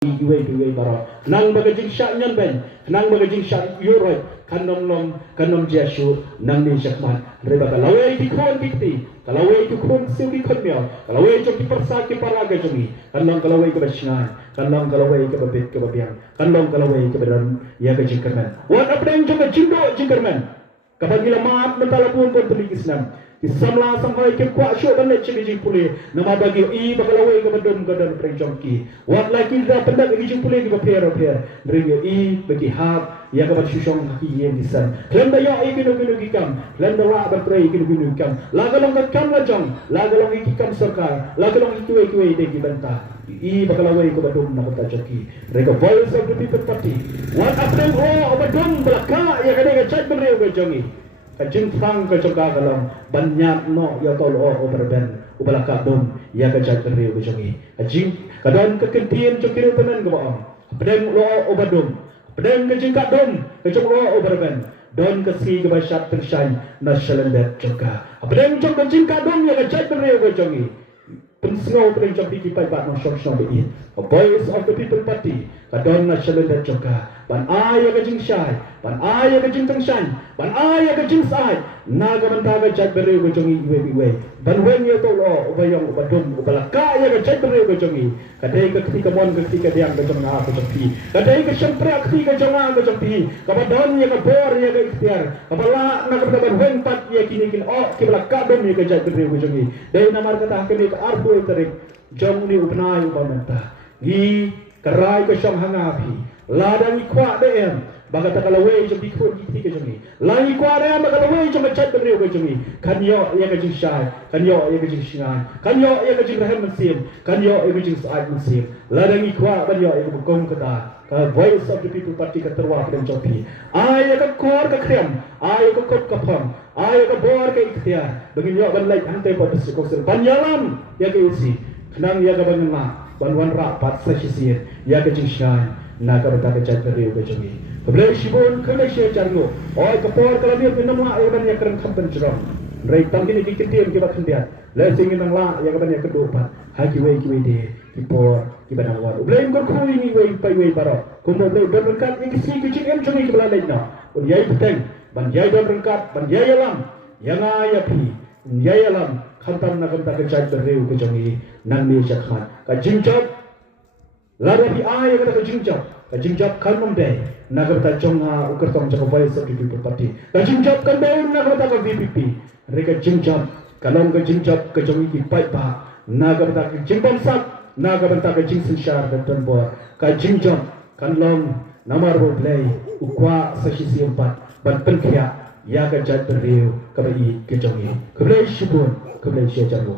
iwe baro nang bagajing syak nyan ben nang bagajing syak yoroi kanom jashu nang ni syakman reba kalawe ki khon kiti kalawe ki khon siu ki khon myo kalawe jom ki persa ki paraga jomi kanong kalawe ke basngai kanong kalawe ke babet ke babiang kanong kalawe ke badan ya ke jingkerman wat apdeng jom ke jindo jingkerman kapagila maat mentala pun kon tuli Islam Isamla sampai ke kuat syok kan nak cik pulih nama bagi i bakalawai ke badum gadan perjongki wat lagi dah pendak bagi cik pulih ke paper dari i bagi hab ya ke syusyong kaki yang disan lenda ya i kinu gikam lenda ra bertrai kinu gikam lagalong kam lajong lagalong ikam sarkar lagalong itu degi bantah i bakalawai ke badum nak tajoki rega voice of the people party wat apdeng badum belaka ya kadang chat bereu ke jongi kajing fang kecoka galang banyak no ya tol berben ubalaka dom ya kajak riu kejongi kajing kadon kekentian cokir tenan ke baam pedeng lo obadom pedeng kajing kadom kecok lo berben don kesi ke basyat tersyai nasyalendek joka pedeng cok kajing kadom ya kajak riu kejongi pensengau pedeng cok dikipai bat no syok be voice of the people party kadon nasyalendek joka ban aya kajing syai ban aya kajing tengshan ban aya kajing sai naga mentaga chat bereu kejongi iwe ban wen ya tolo ubayong ubadum ubalaka ya chat bereu kejongi kadai ke ketika mon ketika diang kejong na ke jompi kadai ke syempre ketika jonga ke jompi kabadon ya ke bor ya ke ikhtiar kabala naga ban wen pat ya kini kibalaka dom ya ke chat bereu kejongi dai namar kata kini ke arbu terik jong ni upnai ubamenta gi karai ke syam hangapi ladang ikwa dem bagata kalawai jom dikun kiti ke jongi lai ikwa dem kalawai jom chat bereu ke jongi kanyo ya ke jing syai kanyo ya ke jing shingan kanyo ya ke jing rahem mesim kanyo ya ke jing saat mesim ladang ikwa banyo ya ke bukong kata voice of the people party ke terwa ke jopi ay ke kor ke krem ay ke kot ke pam ay ke bor ke ikhtiar benginyo ban lai hantai pa besikosir banyalam ya ke isi kenang ya ke bangna banwan rapat sesisir ya ke jing syai naga betaka chat bereu ke jongi keblai shibun kelai she jarno oi kapor kalamiat minamla ya ban ya keren kampen jrom rei tangkini dikentian ke bakendiat la singin nang la ya ban ya kedopat haki wei de kipor kibanang wan blai ngor kui ni wei pai wei baro kumo blai don rengkat ikisi kicing em jongi ke belalai na un yai peteng ban yai don rengkat ban yai alam yang aya pi yai alam khantam na betaka chat bereu ke jongi nang ni jakhat ka jingjot lada di ay kata kajingjap kan membe naga beta jonga ukertong jaka voice of the people party kajingjap kan be naga beta ka VPP reka jingjap kalong kajingjap kajongi ki pai pa naga beta jingbam sat naga beta ka jingsen shar dan tonbor kajingjap kan long namar bo play ukwa sashisi 4 ban penkhia ya ka jat bereu ka bai kajongi keblai shibun keblai syajarwo